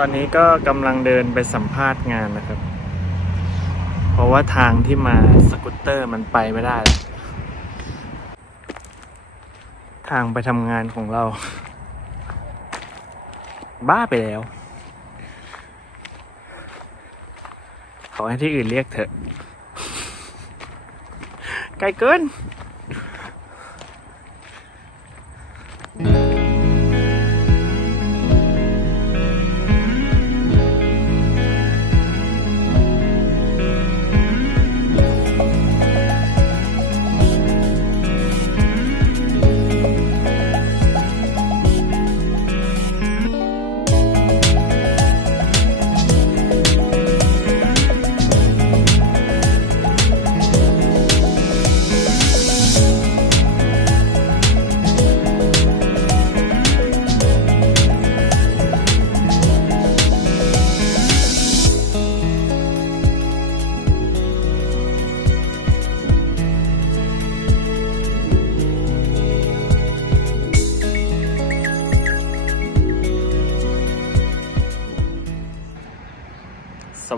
ตอนนี้ก็กำลังเดินไปสัมภาษณ์งานนะครับ เพราะว่าทางที่มาสกูตเตอร์มันไปไม่ได้ ทางไปทำงานของเรา บ้าไปแล้ว ขอให้ที่อื่นเรียกเถอะ ไกลเกิน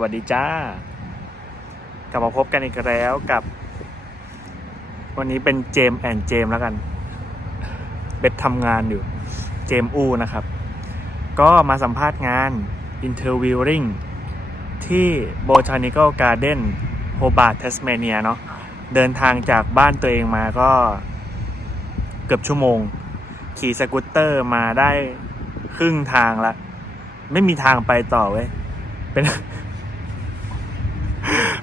วัสดีจ้ากลับมาพบกันอีกแล้วกับ วันนี้เป็นเจมแอนเจมแล้วกันเบ็ดทำงานอยู่เจมอูนะครับ ก็มาสัมภาษณ์งาน Interviewing ที่ Botanical Garden Hobart Tasmania เนาะเดินทางจากบ้านตัวเองมาก็เกือบชั่วโมง ขี่สกูตเตอร์มาได้ครึ่งทางละ ไม่มีทางไปต่อเว้ยเป็น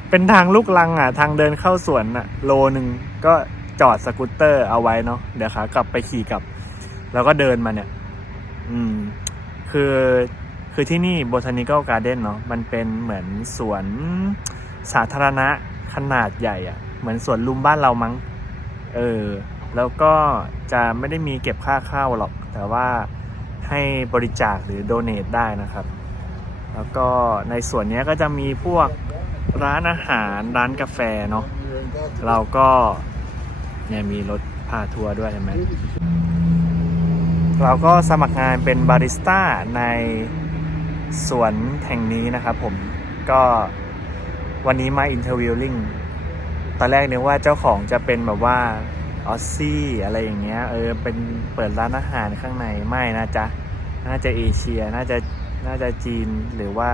เป็นทางลูกลังอะ ทางเดินเข้าสวนอะ โลหนึ่งก็จอดสกูตเตอร์เอาไว้เนาะเดี๋ยวขากลับไปขี่กลับ แล้วก็เดินมาเนี่ย อืม คือคือที่นี่ Botanical Garden เนาะมันเป็นเหมือนสวนสาธารณะขนาดใหญ่อะ เหมือนสวนลุมบ้านเรามั้ง เออ แล้วก็จะไม่ได้มีเก็บค่าเข้าหรอก แต่ว่าให้บริจาคหรือโดเน a t ได้นะครับ แล้วก็ในส่วนนี้ก็จะมีพวก ร้านอาหารร้านกาแฟเนาะเราก็เนี่ยมีรถพาทัวร์ด้วยเห็นไหมเราก็สมัครงานเป็นบาริสต้าในสวนแห่งนี้นะครับผมก็วันนี้มาอินเทอร์วิวลิงตอนแรกนึกว่าเจ้าของจะเป็นแบบว่าออสซี่อะไรอย่างเงี้ยเออเป็นเปิดร้านอาหารข้างในไม่นะจ๊ะ น่าจะเอเชียน่าจะน่าจะจีนหรือว่า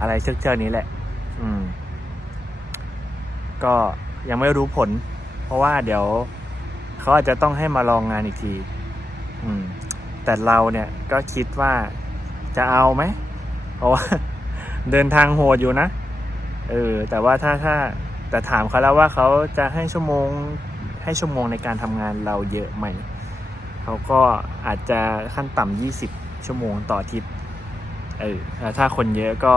อะไรเชือกเชือกนี้แหละ อืม ก็ยังไม่รู้ผล เพราะว่าเดี๋ยวเขาอาจจะต้องให้มาลองงานอีกที อืม แต่เราเนี่ยก็คิดว่าจะเอาไหมเพราะว่า เดินทางโหดอยู่นะ เออ แต่ว่าถ้าถ้า แต่ถามเขาแล้วว่าเขาจะให้ชั่วโมง ให้ชั่วโมงในการทำงานเราเยอะไหม เขาก็อาจจะขั้นต่ำยี่สิบชั่วโมงต่ออาทิตย์ เออ ถ้าคนเยอะก็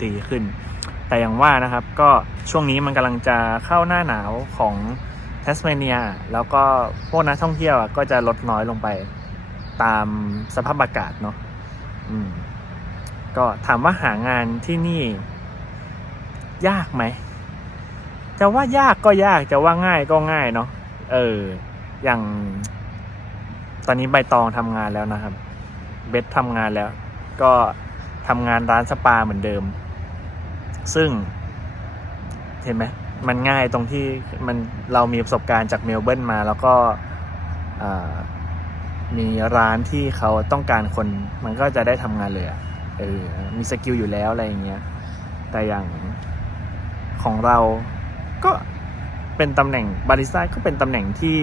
ตีขึ้น แต่อย่างว่านะครับก็ช่วงนี้มันกำลังจะเข้าหน้าหนาวของแทสเมเนีย แล้วก็พวกนักท่องเที่ยวอะก็จะลดน้อยลงไปตามสภาพอากาศเนาะก็ถามว่าหางานที่นี่ ยากไหม จะว่ายากก็ยากจะว่าง่ายก็ง่ายเนาะเออ อย่าง ตอนนี้ใบตองทำงานแล้วนะครับ เบสทำงานแล้ว ก็ทำงานร้านสปาเหมือนเดิม ซึ่งเห็นไหมมันง่ายตรงที่มันเรามีประสบการณ์จากเมลเบิร์นมา แล้วก็มีร้านที่เขาต้องการคนมันก็จะได้ทำงานเลยอะเออมีสกิลอยู่แล้วอะไรอย่างเงี้ยแต่อย่างของเราก็เป็นตำแหน่งบาริสต้าก็เป็นตำแหน่งที่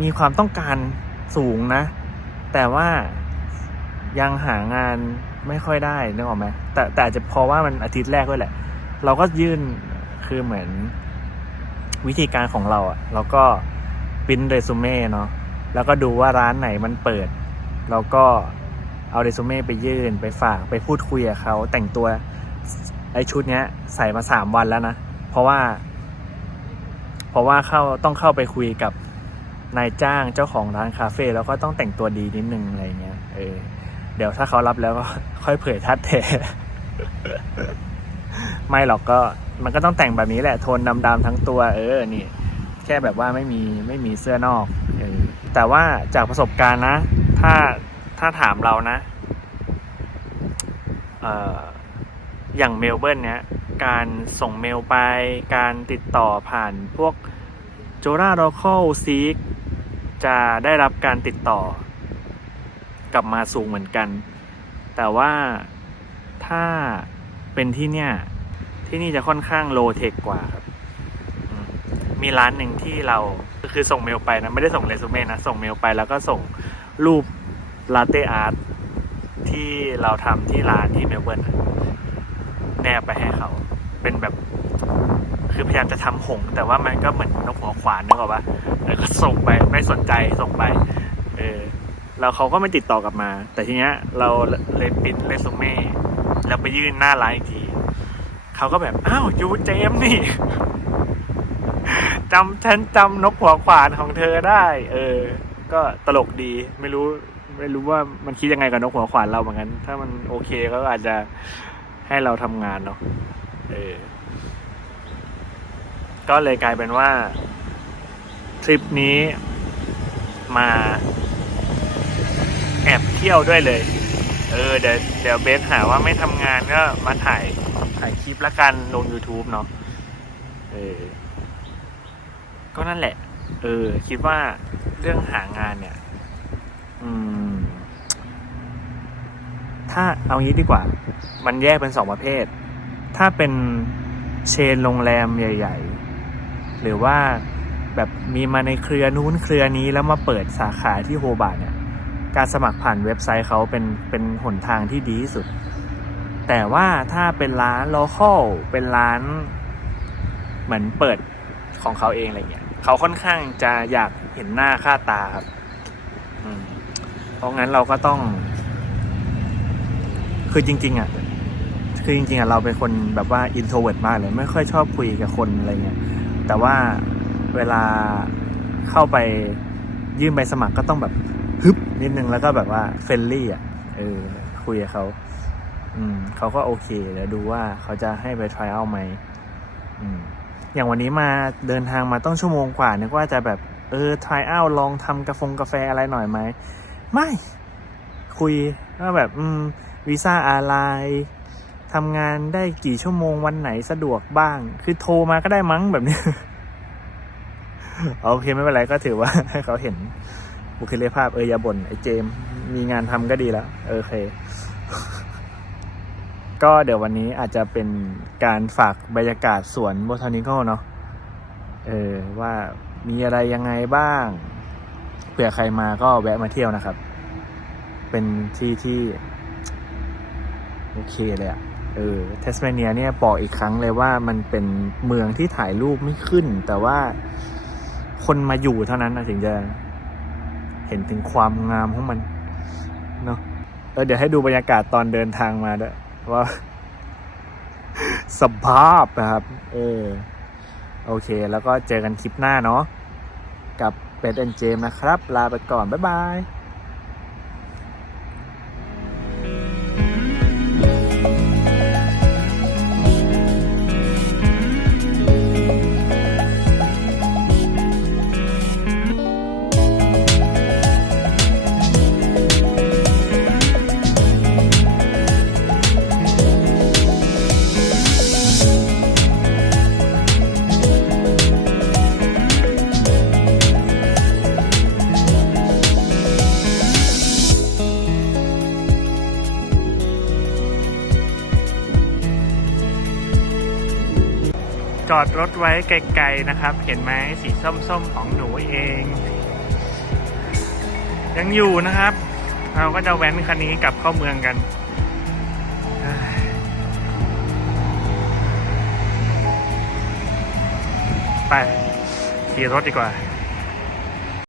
มีความต้องการสูงนะ แต่ว่ายังหางาน ไม่ค่อยได้นึกออกไหมแต่แต่อาจจะพราะว่ามันอาทิตย์แรกด้วยแหละ เราก็ยื่นคือเหมือนวิธีการของเราอะ่ะเราก็ปริ้นเรซูเม่เนาะแล้วก็ดูว่าร้านไหนมันเปิดเราก็เอาเรซูเม่ไปยื่นไปฝากไปพูดคุยกับเขาแต่งตัวไอชุดเนี้ยใส่มาสามวันแล้วนะ เพราะว่า เพราะว่าเข้าต้องเข้าไปคุยกับนายจ้างเจ้าของร้านคาเฟ่แล้วก็ต้องแต่งตัวดีนิดนึงอะไรเงี้ยเออ เดี๋ยวถ้าเขารับแล้วก็ค่อยเผยทัดแท้ไม่หรอกก็มันก็ต้องแต่งแบบนี้แหละโทนดำๆทั้งตัว เออนี่ แค่แบบว่าไม่มีไม่มีเสื้อนอกออแต่ว่าจากประสบการณ์นะ ถ้าถ้าถามเรานะเอ่ออย่างเมลเบิร์นเนี้ยการส่งเมลไป การติดต่อผ่านพวกโจราโ o ค a l ซีกจะได้รับการติดต่อ กลับมาสูงเหมือนกัน แต่ว่าถ้าเป็นที่เนี่ย ที่นี่จะค่อนข้างโลเทคกว่าครับ มีร้านหนึ่งที่เราคือส่งเมลไปนะ ไม่ได้ส่งเรซูเม่นะ ส่งเมลไปแล้วก็ส่งรูปลาเต้อาร์ตที่เราทำที่ร้านที่เมลเบิร์นแนบไปให้เขาเป็นแบบ คือพยายามจะทำหงส์แต่ว่ามันก็เหมือนนกหัวขวานนึกออกปะแล้วก็ส่งไปไม่สนใจส่งไป เออ แล้วเขาก็ไม่ติดต่อกลับมา แต่ทีเนี้ยเราเลยปิ้นเรซูเม่แล้วไปยื่นหน้าร้านอีกทีเขาก็แบบอ้าวยูเจมนี่จำฉันจำนกหัวขวานของเธอได้ เออ ก็ตลกดีไม่รู้ ไม่รู้ว่ามันคิดยังไงกับนกหัวขวานเราเหมือนกัน ถ้ามันโอเคก็อาจจะให้เราทำงานเนาะเออ ก็เลยกลายเป็นว่าทริปนี้มา แอบเที่ยวด้วยเลย เออเดี๋ยวเดี๋ยวเบสหาว่าไม่ทำงานก็มาถ่ายถ่ายคลิปละกันลง YouTube เนาะเออก็นั่นแหละ เออ คิดว่าเรื่องหางานเนี่ย อืม ถ้าเอางี้ดีกว่า มันแยกเป็นสองประเภท ถ้าเป็นเชนโรงแรมใหญ่ ๆ หรือว่าแบบมีมาในเครือนู้นเครือนี้แล้วมาเปิดสาขาที่โฮบาร์เนี่ย การสมัครผ่านเว็บไซต์เขาเป็นเป็นหนทางที่ดีที่สุด แต่ว่าถ้าเป็นร้าน local เป็นร้านเหมือนเปิดของเขาเองอะไรเงี้ยเขาค่อนข้างจะอยากเห็นหน้าค่าตาครับเพราะงั้นเราก็ต้อง คือจริง ๆ อะ คือจริง ๆ อะ เราเป็นคนแบบว่า introvert มากเลย ไม่ค่อยชอบคุยกับคนอะไรเงี้ย แต่ว่าเวลาเข้าไปยื่นใบสมัครก็ต้องแบบ นิดนึงแล้วก็แบบว่าเฟรนลี่อะเออคุยกับเขาอืมเขาก็โอเคเดี๋ยวดูว่าเขาจะให้ไป try out ไหมอืมอย่างวันนี้มาเดินทางมาต้องชั่วโมงกว่านึกว่าจะแบบเออ try out ลองทำกาแฟกาแฟอะไรหน่อยไหมไม่ คุยว่าแบบอืมวีซ่าอะไรทำงานได้กี่ชั่วโมงวันไหนสะดวกบ้าง คือโทรมาก็ได้มั้งแบบนี้ โอเคไม่เป็นไรก็ถือว่าให้เขาเห็น บุคลิกภาพเอออย่าบ่นไอ้เจม มีงานทำก็ดีแล้วโอเค ก็เดี๋ยววันนี้อาจจะเป็นการฝากบรรยากาศสวนโบทานิคอลเนาะเออว่ามีอะไรยังไงบ้างเผื่อใครมาก็แวะมาเที่ยวนะครับ เป็นที่ที่ โอเคเลยอะเออเทสเมเนียเนี่ยบอกอีกครั้งเลยว่ามันเป็นเมืองที่ถ่ายรูปไม่ขึ้น แต่ว่าคนมาอยู่เท่านั้นนะถึงจะ เห็นถึงความงามของมันเนาะเออเดี๋ยวให้ดูบรรยากาศตอนเดินทางมาด้วยว่า สภาพนะครับ เออ โอเค แล้วก็เจอกันคลิปหน้าเนาะกับเป็ดแอนเจมนะครับ ลาไปก่อน บ๊ายบาย อดรถไว้ไกลๆนะครับ เห็นไหมสีส้มๆของหนูเอง ยังอยู่นะครับ เราก็จะแว้นคันนี้กลับเข้าเมืองกันไปขี่รถดีกว่า